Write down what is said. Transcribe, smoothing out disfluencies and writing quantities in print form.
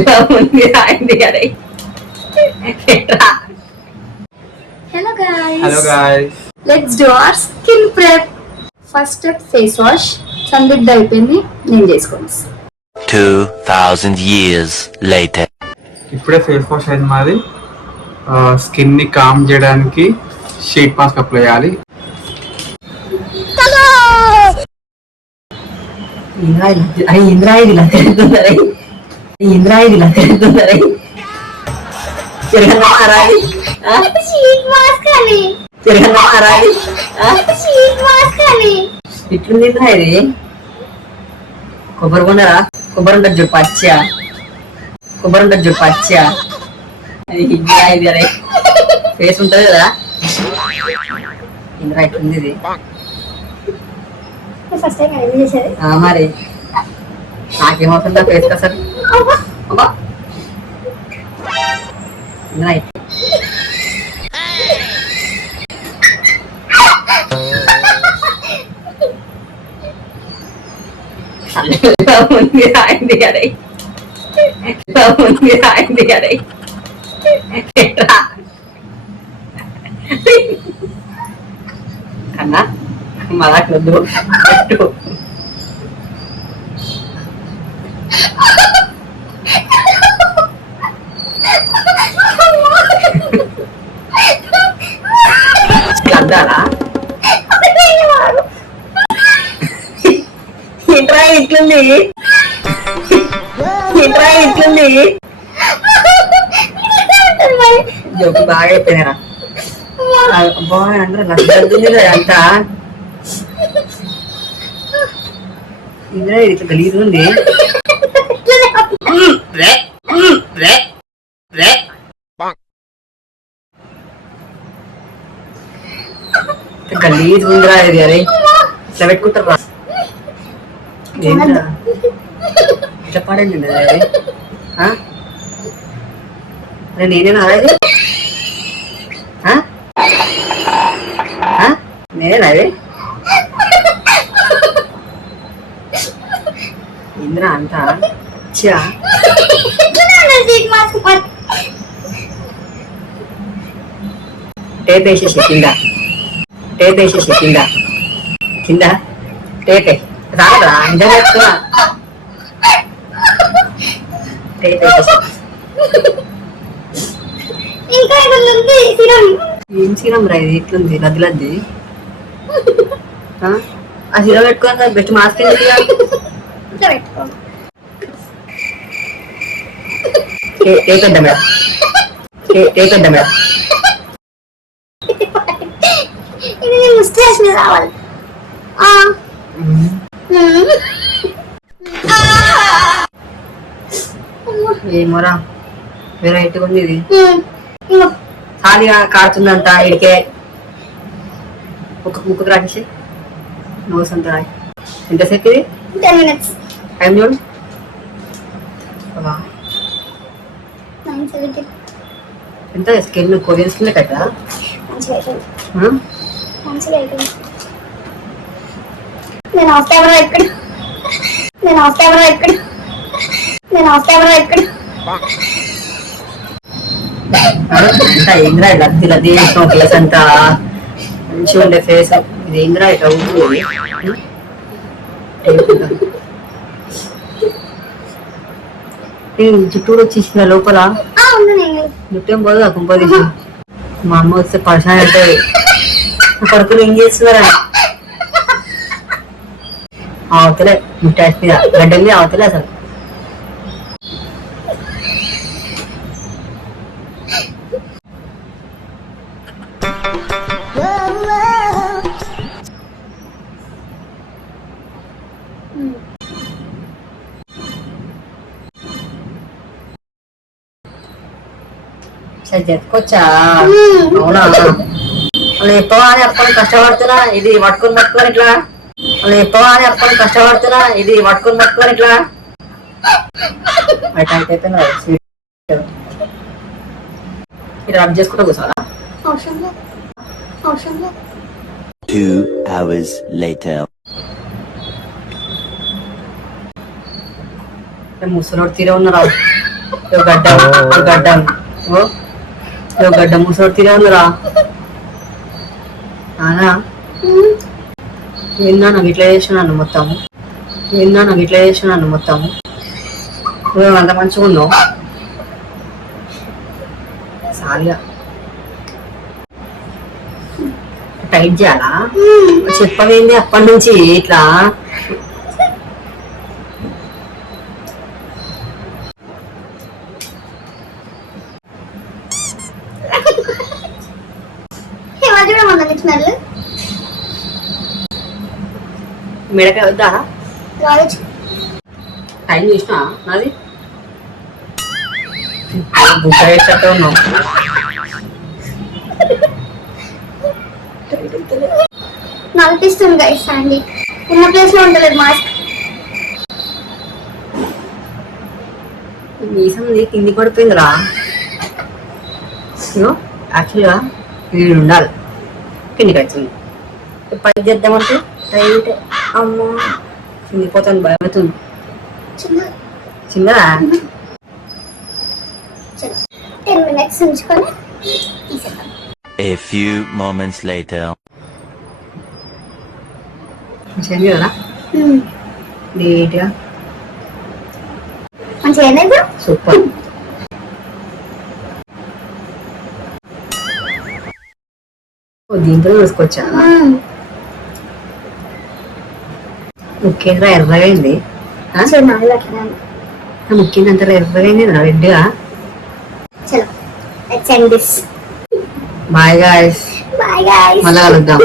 Hello guys. Hello guys. Let's do our skin prep. First step face wash. Sandeep అయిపోయింది నేను చేసుకోను. 2000 years later. ఇప్పుడే face wash అయింది మాది. స్కిన్ ని కామ్ చేయడానికి షీట్ మాస్క్ అప్లై చేయాలి. ఇంద్రాయిదిలా తిరుగుతుందరై ఇంద్రాయిదిలా తిరుగుతుందరై తిరగన్నా మారాలి తిరగన్నా మారాలి ఇట్లుంది ఇంద్రాయిది కొబ్బరి బొండరా కొబ్బరి ఉంటుంది చూడు పచ్చ కొబ్బరి ఉంటుంది చూడు పచ్చ అది ఇంద్రాయిది అరే ఫేస్ ఉంటుంది కదా ఇంద్రా ఇట్లుంది ఇది మరి నాకేమవుతుందా ఫేస్ అసలు రైట్ ఉంది రాయింది అరే ఉంది రాయింది అరే కన్నా మళ్ళీ అద్దాలా ఇంట్రా ఇట్లుంది ఇంట్రా ఇట్లుంది జోకు బాగా అయిపోయినారా అబ్బా అందరూ నచ్చుతుంది అంతా ఇంద్రా ఇట్లా గలీజ్ ఉంది గలీజ్ ఉందిరా ఇది అరే ఇట్లా పెట్టుకుంటారా ఏంట్రా ఇట్లా పడండి అరే అరే నేనేనా అదే నేనేనా అదే ఇంద్ర అంతా టేప్ వేసేసి టేప్ వేసేసి కింద టేపే రాదా ఇంజన్ వేసుకున్నా టేప్ వేసేసి ఏం సీరం రా ఇది ఇట్లుంది లద్ది లద్ది ఆ సీరం పెట్టుకోవాలి బెస్ట్ మాస్క్ టేపెద్దా మేడం టేపెద్దా మేడం రావాలి ఏమోరా వెరైటీగా ఉంది ఇది ఖాళీగా కారుతుందంట ఇడికే ముక్కకు రాకేసి నోస్ అంతా రాయి ఎంతసేపు ఇది 10 minutes టైం చూడు 9:70 ఎంత స్కిన్ కొరియన్ స్కిన్ కదా మంచిగా అయిపోయింది నేను ఆఫ్ కెమెరా ఇక్కడ అంతా ఏంద్రా లద్ది లద్ది చేసిన ఫేస్ అంతా మంచిగా ఉండే ఫేస్ ఇది ఏంద్రా ఇట్లా అవుతుంది జుట్టు కూడా వచ్చేసిన లోపల జుట్టు ఏం పోదు కుంపదీసి మా అమ్మ వస్తే పరిశాన్ అంటే కొడుకులు ఏం చేస్తున్నారా అవతలే ముట్టాస్ మీద గడ్డ మీద అవతలే అసలు చెప్పుకోవచ్చా అవునా వాళ్ళు ఎప్పుడు అని అప్పుడు కష్టపడుతున్నా ఇది పట్టుకొని ఇట్లా వాళ్ళు ఎప్పుడు అని అప్పుడు కష్టపడుతున్నా ఇది పట్టుకొని ఇట్లా ఇది రబ్ చేసుకుంటూ కూర్చోవాలా 2 hours later. ముసలోడు తీరే ఉన్నారు గడ్డ ముసోడు తినే ఉందిరా అనా నాకు ఇట్లా చేసినాను మొత్తము నువ్వు అంత మంచిగా ఉన్నావు సారిగా టైట్ చేయాలా చెప్పవేంది అప్పటి నుంచి ఇట్లా మిడకాయ వద్దా టైం చూసినా నాది గుడ్డ వేసేట్టు ఉన్నావు నలిపిస్తుంది గైస్ శాండీ ఉన్న ప్లేస్ లో ఉండలేదు మాస్క్. మీసం కింది పడిపోయిందిరా యాక్చువల్గా వీడు ఉండాలి కిందికి వచ్చింది పని చేద్దామంటే టైట్ అమ్మ కిందిపోతాను భయం అవుతుంది చిన్నదా 10 minutes ఉంచుకొని తీసేద్దాం. A few moments later. మంచిగా కదా నీట్గా మంచిగా ఏదైతే సూపర్ దీంతో చూసుకోవచ్చా ముఖ్యంగా ఎర్రగా అయింది ముఖ్యంగా అంత ఎర్రగా అయింది రెడ్గా చలో let's end this boy guys bye guys మళ్ళా కలుద్దాం